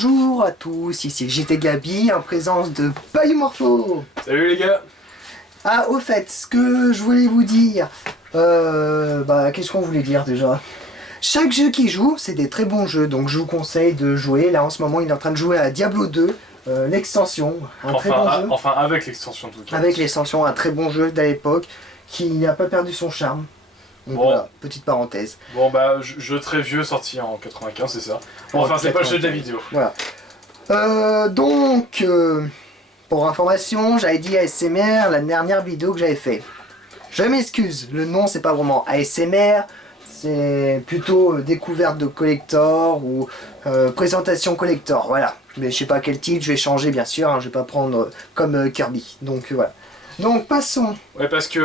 Bonjour à tous, ici JT Gabi en présence de Payumorpho. Salut les gars. Ah, au fait, ce que je voulais vous dire, qu'est-ce qu'on voulait dire déjà? Chaque jeu qui joue, c'est des très bons jeux, donc je vous conseille de jouer. Là en ce moment, il est en train de jouer à Diablo 2, l'extension, très bon jeu. Enfin avec l'extension en tout cas. Avec l'extension, un très bon jeu d'à l'époque, qui n'a pas perdu son charme. Donc bon. voilà, petite parenthèse. Bon bah, jeu très vieux sorti en 95, c'est ça. Bon, enfin, c'est pas le jeu de la vidéo. Voilà. Pour information, j'avais dit ASMR la dernière vidéo que j'avais fait. Je m'excuse, le nom c'est pas vraiment ASMR, c'est plutôt découverte de collector ou présentation collector, voilà. Mais je sais pas quel titre, je vais changer bien sûr, hein, je vais pas prendre comme Kirby. Donc voilà. Donc passons. Ouais, parce que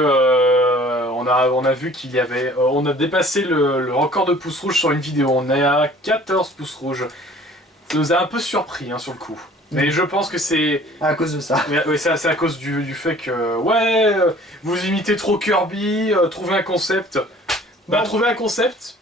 on a vu qu'il y avait, on a dépassé le record de pouces rouges sur une vidéo. On est à 14 pouces rouges. Ça nous a un peu surpris hein, sur le coup. Mais je pense que c'est... À cause de ça. Oui, c'est à cause du fait que... vous imitez trop Kirby, trouvez un concept. Bah, Bon. trouver un concept,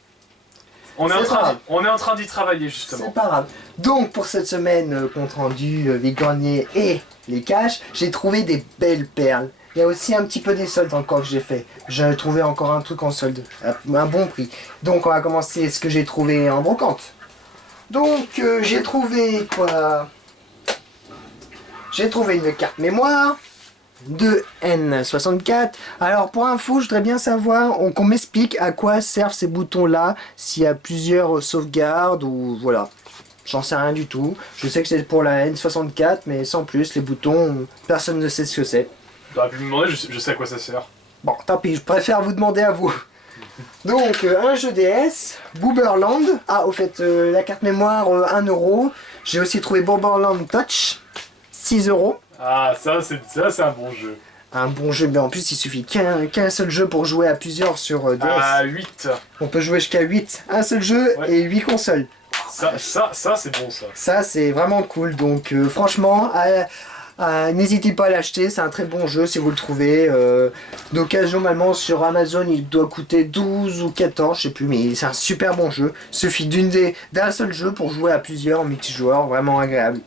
on est en train d'y travailler justement. C'est pas grave. Donc pour cette semaine, compte rendu, les greniers et les caches, j'ai trouvé des belles perles. Il y a aussi un petit peu des soldes encore que j'ai fait. J'ai trouvé encore un truc en solde, à un bon prix. Donc on va commencer ce que j'ai trouvé en brocante. Donc j'ai trouvé quoi? J'ai trouvé une carte mémoire de N64. Alors pour info, je voudrais bien savoir qu'on m'explique à quoi servent ces boutons là, s'il y a plusieurs sauvegardes ou voilà. J'en sais rien du tout. Je sais que c'est pour la N64, mais sans plus, les boutons, personne ne sait ce que c'est. T'aurais pu me demander, je sais à quoi ça sert. Bon, tant pis, je préfère vous demander à vous. Donc, un jeu DS, Booberland. Ah, au fait, la carte mémoire, 1 euro. J'ai aussi trouvé Booberland Touch, 6 euros. Ah, ça c'est un bon jeu. Un bon jeu, mais en plus, il suffit qu'un seul jeu pour jouer à plusieurs sur DS. Ah, 8. On peut jouer jusqu'à 8. Un seul jeu et 8 consoles. Ça c'est bon ça. Ça, c'est vraiment cool. Donc, franchement, n'hésitez pas à l'acheter. C'est un très bon jeu si vous le trouvez. D'occasion, normalement, sur Amazon, il doit coûter 12 ou 14, je sais plus, mais c'est un super bon jeu. Il suffit d'un seul jeu pour jouer à plusieurs multijoueurs. Vraiment agréable.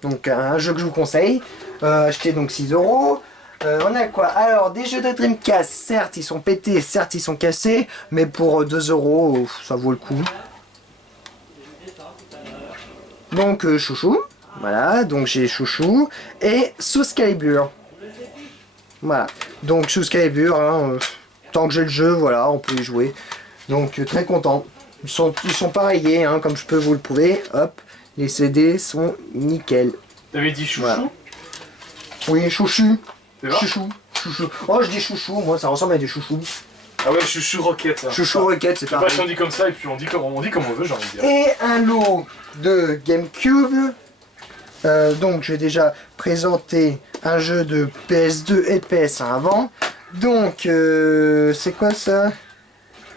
Donc, un jeu que je vous conseille. Acheter donc 6 euros. On a quoi? Alors, des jeux de Dreamcast, certes, ils sont pétés, certes, ils sont cassés, mais pour 2 euros, ça vaut le coup. Donc, Chouchou. Voilà, donc j'ai Chouchou. Et Soul Calibur. Voilà. Donc, Soul Calibur, hein, tant que j'ai le jeu, voilà, on peut y jouer. Donc, très content. Ils sont pareillés, hein, comme je peux vous le prouver. Hop, les CD sont nickel. T'avais dit Chouchou voilà. Oui, Chouchou. Chouchou. Chouchou. Oh, je dis Chouchou, moi ça ressemble à des chouchous. Ah ouais, Chouchou Rocket. Ça. Chouchou Rocket, c'est pareil. Je sais pas si on dit comme ça et puis on dit comme on veut, j'ai envie de dire. Et un lot de GameCube. Donc, j'ai déjà présenté un jeu de PS2 et de PS1 avant. Donc, c'est quoi ça?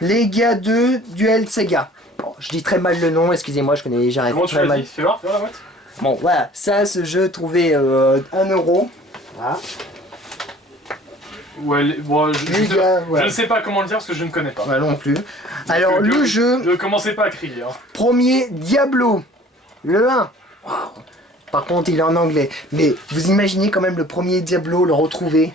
Lega 2 Duel Sega. Bon, je dis très mal le nom, excusez-moi, j'arrive Comment tu très l'as mal. dit? Fais voir la boîte. Bon, voilà, ça, ce jeu trouvé 1 euro. Voilà. Ouais, bon, je ne sais pas comment le dire parce que je ne connais pas. Ouais, non plus. Alors, le jeu... Ne commencez pas à crier. Hein. Premier, Diablo. Le 1. Wow. Par contre, il est en anglais. Mais vous imaginez quand même le premier Diablo, le retrouver?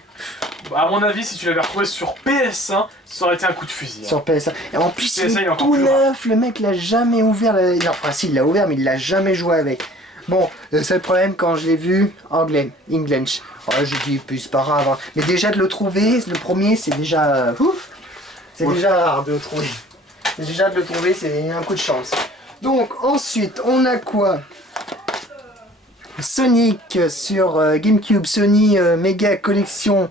À mon avis, si tu l'avais retrouvé sur PS1, ça aurait été un coup de fusil. Hein. Sur PS1. Et en plus, PS1, il est tout neuf. Le mec l'a jamais ouvert. Enfin, si, il l'a ouvert, mais il l'a jamais joué avec. Bon, le seul problème, quand je l'ai vu, anglais, English. Oh, je dis, puis c'est pas grave. Hein. Mais déjà de le trouver, le premier, c'est déjà... c'est déjà rare de le trouver. Déjà de le trouver, c'est un coup de chance. Donc, ensuite, on a quoi? Sonic sur GameCube, Sony Mega Collection.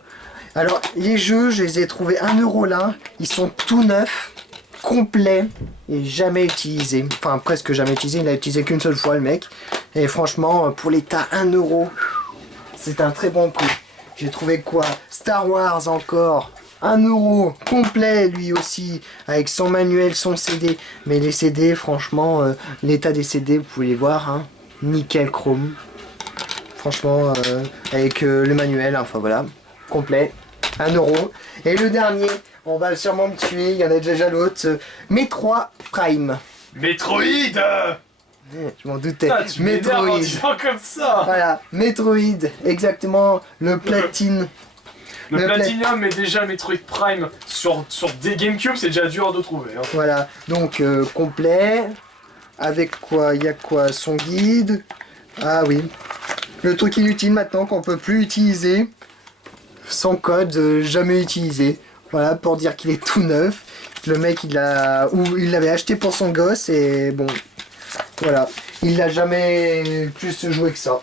Alors, les jeux, je les ai trouvés 1 euro là. Ils sont tout neufs, complets et jamais utilisés. Enfin, presque jamais utilisés. Il l'a utilisé qu'une seule fois, le mec. Et franchement, pour l'état 1 euro, c'est un très bon prix. J'ai trouvé quoi? Star Wars encore. 1 euro, complet lui aussi, avec son manuel, son CD. Mais les CD, franchement, l'état des CD, vous pouvez les voir, hein. Nickel chrome. Franchement, avec le manuel, enfin voilà, complet, 1 euro. Et le dernier, on va sûrement me tuer, il y en a déjà l'autre, Metroid Prime. Metroid. Je m'en doutais. Ah, tu m'énerves en Metroid. disant comme ça. Voilà, Metroid, exactement, le platine. Le Le Platinum est déjà Metroid Prime sur des GameCube, c'est déjà dur de trouver. Hein. Voilà, donc complet. Avec quoi? Il y a quoi? Son guide. Ah oui. Le truc inutile maintenant qu'on peut plus utiliser. Sans code, jamais utilisé. Voilà, pour dire qu'il est tout neuf. Le mec, il l'avait acheté pour son gosse et bon. Voilà. Il l'a jamais plus joué que ça.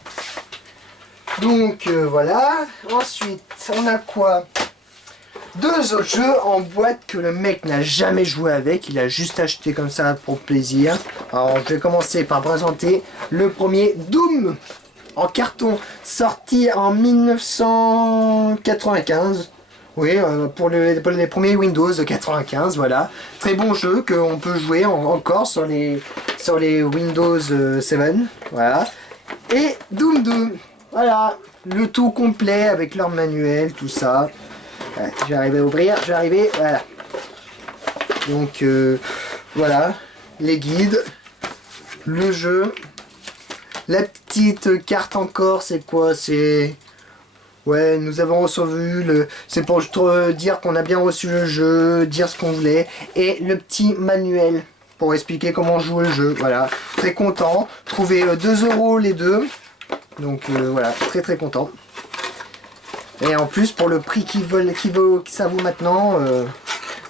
Donc voilà. Ensuite, on a quoi? Deux autres jeux en boîte que le mec n'a jamais joué avec. Il a juste acheté comme ça pour plaisir. Alors je vais commencer par présenter le premier Doom en carton, sorti en 1995. Oui, pour les premiers Windows de 95, voilà. Très bon jeu qu'on peut jouer encore sur les Windows 7, voilà. Et Doom 2, voilà, le tout complet avec leur manuel, tout ça. Voilà, je vais arriver à ouvrir, je vais arriver, voilà. Donc, voilà, les guides, le jeu. La petite carte encore, c'est quoi? C'est... Ouais, nous avons reçu c'est pour dire qu'on a bien reçu le jeu, dire ce qu'on voulait. Et le petit manuel pour expliquer comment jouer le jeu. Voilà, très content. Trouvé 2 € les deux. Donc voilà, très très content. Et en plus, pour le prix que ça vaut maintenant,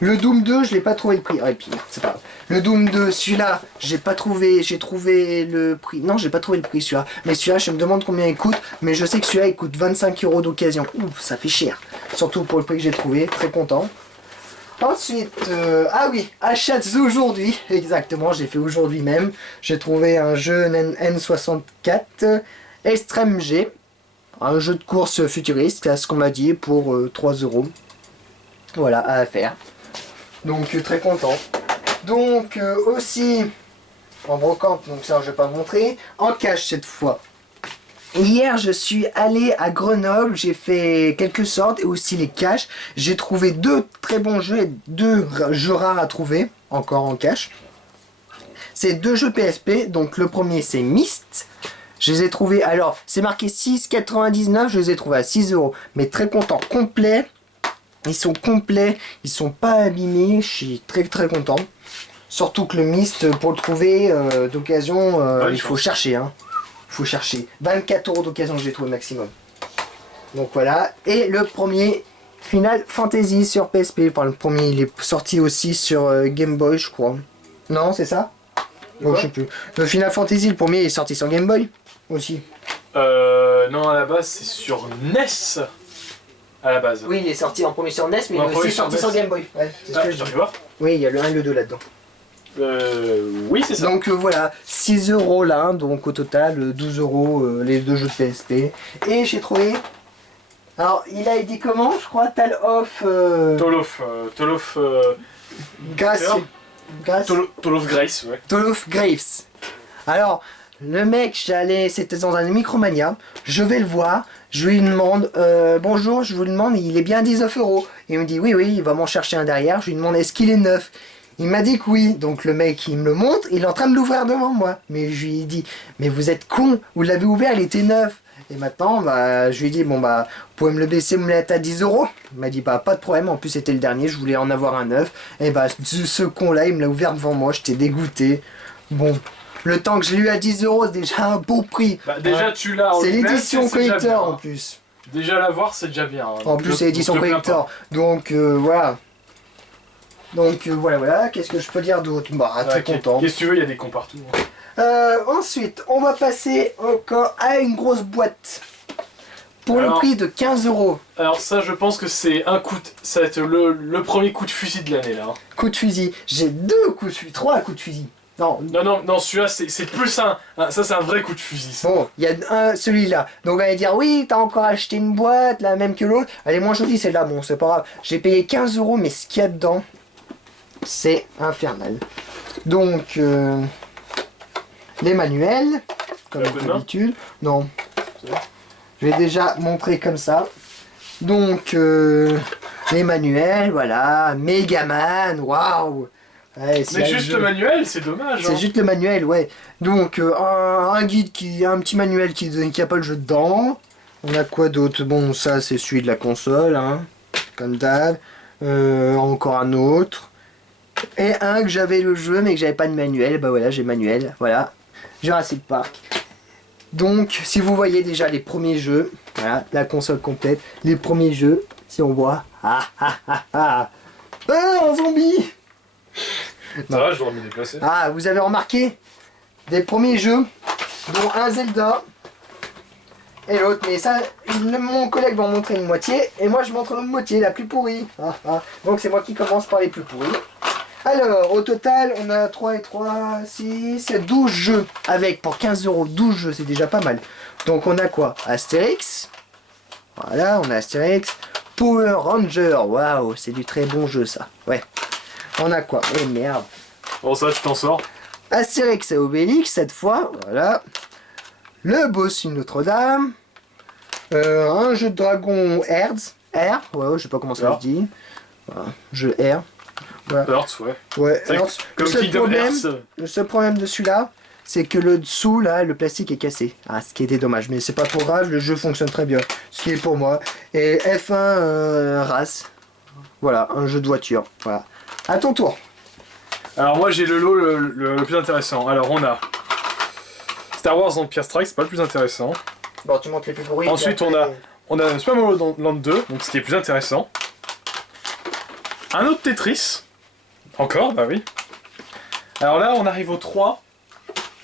le Doom 2, je l'ai pas trouvé le prix. Ah, et puis, c'est pas grave. Le Doom 2, celui-là, j'ai trouvé le prix. Non, j'ai pas trouvé le prix celui-là. Mais celui-là, je me demande combien il coûte. Mais je sais que celui-là, il coûte 25 € d'occasion. Ouf, ça fait cher. Surtout pour le prix que j'ai trouvé. Très content. Ensuite, ah oui, achat d'aujourd'hui. Exactement, j'ai fait aujourd'hui même. J'ai trouvé un jeu N64 Extreme G. Un jeu de course futuriste, c'est ce qu'on m'a dit, pour 3 €. Voilà, à faire. Donc, très content. Donc aussi en brocante, donc ça je vais pas montrer, en cash cette fois. Hier je suis allé à Grenoble, j'ai fait quelques sortes et aussi les caches. J'ai trouvé 2 très bons jeux et 2 jeux rares à trouver, encore en cash. C'est 2 jeux PSP, donc le premier c'est Myst. Je les ai trouvés, alors c'est marqué 6,99, je les ai trouvés à 6 €, mais très content, complet. Ils sont complets, ils sont pas abîmés, je suis très très content. Surtout que le Myst, pour le trouver d'occasion, il faut chercher. Hein. Il faut chercher. 24 € d'occasion, j'ai trouvé maximum. Donc voilà. Et le premier Final Fantasy sur PSP. Enfin, le premier, il est sorti aussi sur Game Boy, je crois. Non, c'est ça? Oh, je sais plus. Le Final Fantasy, le premier, il est sorti sur Game Boy aussi. Non, à la base, c'est sur NES. À la base. Oui, il est sorti en premier sur NES, mais il est aussi sorti sur Game Boy. Ouais, c'est ce que je dis. Voir. Oui, il y a le 1 et le 2 là-dedans. Oui, c'est ça. Donc voilà, 6 € là, donc au total 12 € les 2 jeux de PSP. Et j'ai trouvé. Alors, il a dit comment, je crois, Tale of. Tolof. Grace. Tolof Grace, ouais. Tolof Graves. Alors, le mec, c'était dans un Micromania, je vais le voir, je lui demande, bonjour, je vous le demande, il est bien 19 €. Il me dit, oui, il va m'en chercher un derrière, je lui demande, est-ce qu'il est neuf? Il m'a dit que oui, donc le mec il me le montre, il est en train de l'ouvrir devant moi. Mais je lui ai dit, mais vous êtes con, vous l'avez ouvert, il était neuf. Et maintenant, je lui ai dit, bon vous pouvez me le baisser, me le mettre à 10 €. Il m'a dit, pas de problème, en plus c'était le dernier, je voulais en avoir un neuf. Et ce con là, il me l'a ouvert devant moi, j'étais dégoûté. Bon, le temps que je l'ai eu à 10 €, c'est déjà un beau prix. Déjà tu l'as en c'est lui-même, l'édition c'est déjà collector bien, en hein. plus. Déjà l'avoir, c'est déjà bien. Hein. En plus, c'est l'édition collector. Donc voilà. Donc voilà, qu'est-ce que je peux dire d'autre? Très content. Qu'est-ce que tu veux, il y a des cons partout. Ensuite, on va passer encore à une grosse boîte. Pour le prix de 15 €. Alors ça, je pense que c'est ça va être le premier coup de fusil de l'année là. Hein. Coup de fusil. J'ai 3 coups de fusil. Non, celui-là c'est plus ça c'est un vrai coup de fusil. Ça. Bon, il y a celui-là. Donc on va dire, oui, t'as encore acheté une boîte, la même que l'autre. Elle est moins jolie celle-là, bon, c'est pas grave. J'ai payé 15 €, mais ce qu'il y a dedans, c'est infernal. Donc, les manuels, comme d'habitude. Non. Je vais déjà montrer comme ça. Donc, les manuels, voilà. Megaman, waouh. Ouais, s'il y Mais a juste jeu. le manuel, c'est dommage. C'est hein. juste le manuel, ouais. Donc, un guide un petit manuel qui a pas le jeu dedans. On a quoi d'autre? Bon, ça, c'est celui de la console, hein. Comme d'hab. Encore un autre. Et un que j'avais le jeu, mais que j'avais pas de manuel. Bah voilà, j'ai manuel. Voilà. Jurassic Park. Donc, si vous voyez déjà les premiers jeux, voilà, la console complète, les premiers jeux, si on voit. Ah, un zombie! Ça va, je dois me déplacer. Ah, vous avez remarqué des premiers jeux, dont un Zelda et l'autre, mais ça, mon collègue va en montrer une moitié, et moi je montre l'autre moitié, la plus pourrie. Donc c'est moi qui commence par les plus pourris. Alors, au total, on a 3 et 3, 6, 12 jeux, avec pour 15 €, 12 jeux, c'est déjà pas mal. Donc on a quoi? Astérix, voilà, on a Astérix, Power Ranger, waouh, c'est du très bon jeu ça, ouais. On a quoi? Eh merde. Bon, ça, tu t'en sors. Astérix et Obélix, cette fois, voilà. Le bossu Notre-Dame. Un jeu de dragon Hertz. R, ouais, je sais pas comment ça se dit. Voilà, jeu R. Voilà. Hearts, ouais. Ouais, C'est Hertz. Comme Kingdom Hearts. Le seul problème de celui-là, c'est que le dessous, là, le plastique est cassé. Ah, ce qui était dommage, mais c'est pas trop grave, le jeu fonctionne très bien. Ce qui est pour moi. Et F1 Race. Voilà, un jeu de voiture. Voilà. À ton tour. Alors moi j'ai le lot le plus intéressant. Alors on a Star Wars Empire Strike, c'est pas le plus intéressant. Bon, tu montes les plus pourris. Ensuite on a Super Mario Land 2, donc ce qui est plus intéressant. Un autre Tetris. Encore, bah oui. Alors là on arrive aux 3.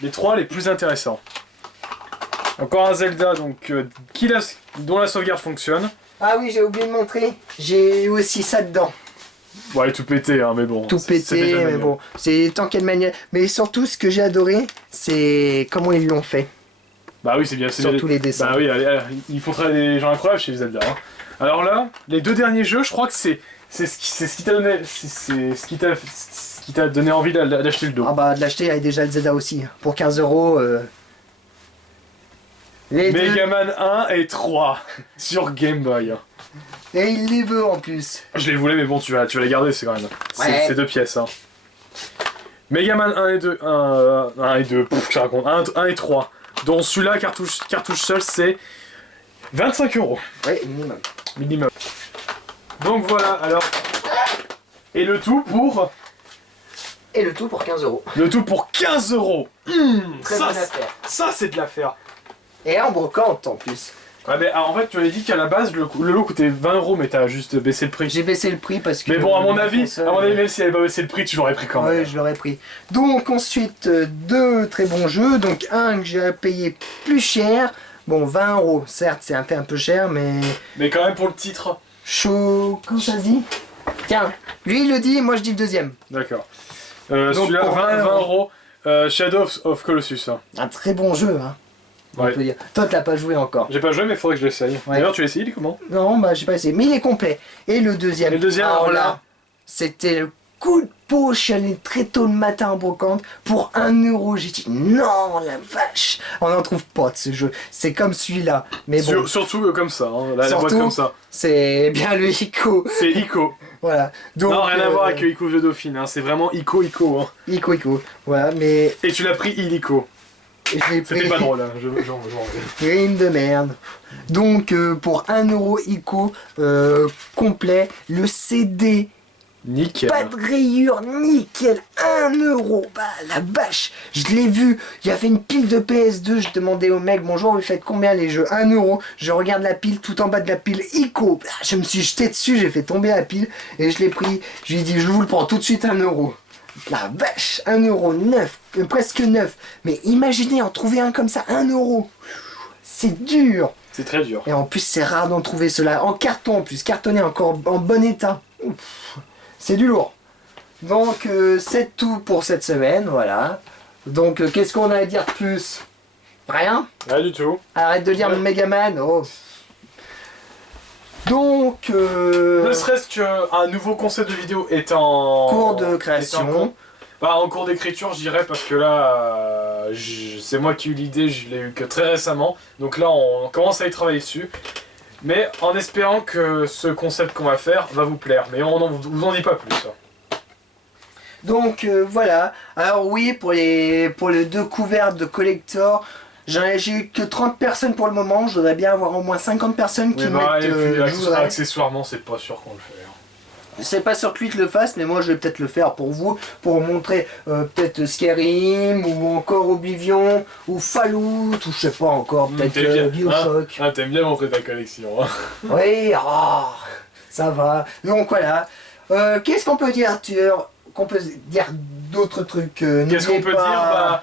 Les 3 les plus intéressants. Encore un Zelda donc dont la sauvegarde fonctionne. Ah oui, j'ai oublié de montrer. J'ai aussi ça dedans. Bon, elle est tout pété, hein, mais bon. Tout c'est déjà pété, mais manuel. bon. C'est tant qu'elle manière. Mais surtout, ce que j'ai adoré, c'est comment ils l'ont fait. Bah oui, c'est bien. C'est Surtout les dessins. Bah oui, allez, il faudrait des gens incroyables chez Zelda. Hein. Alors là, les 2 derniers jeux, je crois que c'est ce qui t'a donné, c'est ce qui t'a donné envie d'acheter le dos. Ah bah, de l'acheter avec déjà le Zelda aussi. Pour 15 €. Les deux. Megaman 1 et 3 sur Game Boy. Et il les veut en plus. Je les voulais, mais bon, tu vas les garder, c'est quand même. Ouais. C'est 2 pièces. Hein. Megaman 1 et 2, 1 et 2, je raconte, 1 et 3. Dont celui-là, cartouche seule, c'est 25 €. Ouais, minimum. Minimum. Donc voilà, alors. Et le tout pour. Et le tout pour 15 €. Le tout pour 15 €. Très bonne affaire. Ça c'est de l'affaire. Et en brocante en plus. Ouais, mais en fait, tu avais dit qu'à la base, le lot coûtait 20 €, mais t'as juste baissé le prix. J'ai baissé le prix parce que. Mais bon, à mon la avis, console, même si elle avait pas baissé le prix, tu l'aurais pris quand même. Ouais, je l'aurais pris. Donc ensuite, 2 très bons jeux. Donc un que j'ai payé plus cher. Bon, 20 €. Certes, c'est un fait un peu cher, mais Mais quand même pour le titre. chaud. Comment ça se dit? Tiens, lui il le dit, moi je dis le deuxième. D'accord. Donc, Celui-là, pour 20 €. Shadow of Colossus. Hein. Un très bon jeu, hein. On Ouais. peut dire. Toi, tu l'as pas joué encore. J'ai pas joué, mais il faudrait que je l'essaye. Ouais. D'ailleurs, tu l'as essayé, il est comment? Non, bah j'ai pas essayé. Mais il est complet. Et le deuxième. Et le deuxième, alors alors là, là, c'était le coup de peau. Je suis allé très tôt le matin en brocante pour 1 €. J'ai dit non, la vache. On n'en trouve pas de ce jeu. C'est comme celui-là. Mais bon, Surtout comme ça, hein, la boîte Surtout- comme ça. c'est bien le Ico. C'est Ico. Voilà. Donc, Non, rien à voir avec le Ico de Dauphine, hein. C'est vraiment Ico. Hein. Ico. Voilà, mais Et tu l'as pris illico. je l'ai pris. C'était pas drôle, hein. Genre. Rime de merde. Donc pour 1 € Ico complet, le CD, Nickel. pas de rayures, nickel, 1 €. Bah la vache, je l'ai vu, il y avait une pile de PS2, je demandais au mec, bonjour, vous faites combien les jeux? 1 €. Je regarde la pile, tout en bas de la pile, Ico. Bah, je me suis jeté dessus, j'ai fait tomber la pile et je l'ai pris. Je lui ai dit, je vous le prends tout de suite 1 €. La vache, 1 € neuf, presque neuf. Mais imaginez en trouver un comme ça, 1 €. C'est dur. C'est très dur. Et en plus, c'est rare d'en trouver cela. En carton en plus, cartonné encore en bon état. Ouf, c'est du lourd. Donc, c'est tout pour cette semaine, voilà. Donc, qu'est-ce qu'on a à dire de plus? Rien? Rien du tout. Arrête de lire mon Megaman. Oh. Donc, Ne serait-ce qu'un nouveau concept de vidéo est en cours de est en création. cours. Bah, en cours d'écriture, je dirais, parce que là, c'est moi qui ai eu l'idée, je l'ai eu que très récemment. Donc là, on commence à y travailler dessus. Mais en espérant que ce concept qu'on va faire va vous plaire. Mais on vous en dit pas plus. Donc voilà. Alors oui, pour les 2 couverts de collector, j'ai eu que 30 personnes pour le moment. Je voudrais bien avoir au moins 50 personnes qui Oui, bah, mettent. et puis je voudrais. accessoirement, c'est pas sûr qu'on le fait. C'est pas sûr que lui te le fasse, mais moi je vais peut-être le faire pour vous, pour vous montrer peut-être Skyrim, ou encore Oblivion, ou Fallout, ou je sais pas encore, peut-être T'aimes bien, Bioshock. Ah, t'aimes bien montrer ta collection. Hein. Oui, ça va. Donc voilà. Qu'est-ce qu'on peut dire, qu'on peut dire d'autres trucs Qu'est-ce qu'on n'oubliez peut pas- dire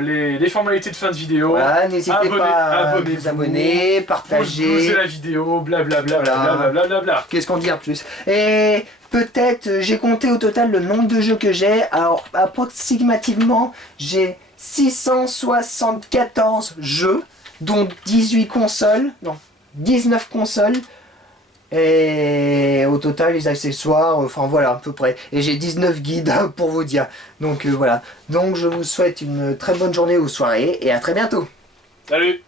les formalités de fin de vidéo. Voilà, n'hésitez pas à abonnez-vous, vous abonner, poucez partager. la vidéo, blablabla, Voilà. blablabla. Qu'est-ce qu'on dit en plus? Et peut-être, j'ai compté au total le nombre de jeux que j'ai. Alors, approximativement, j'ai 674 jeux, dont 18 consoles, non, 19 consoles. Et au total, les accessoires, enfin voilà, à peu près. Et j'ai 19 guides pour vous dire. Donc voilà. Donc je vous souhaite une très bonne journée ou soirée et à très bientôt. Salut!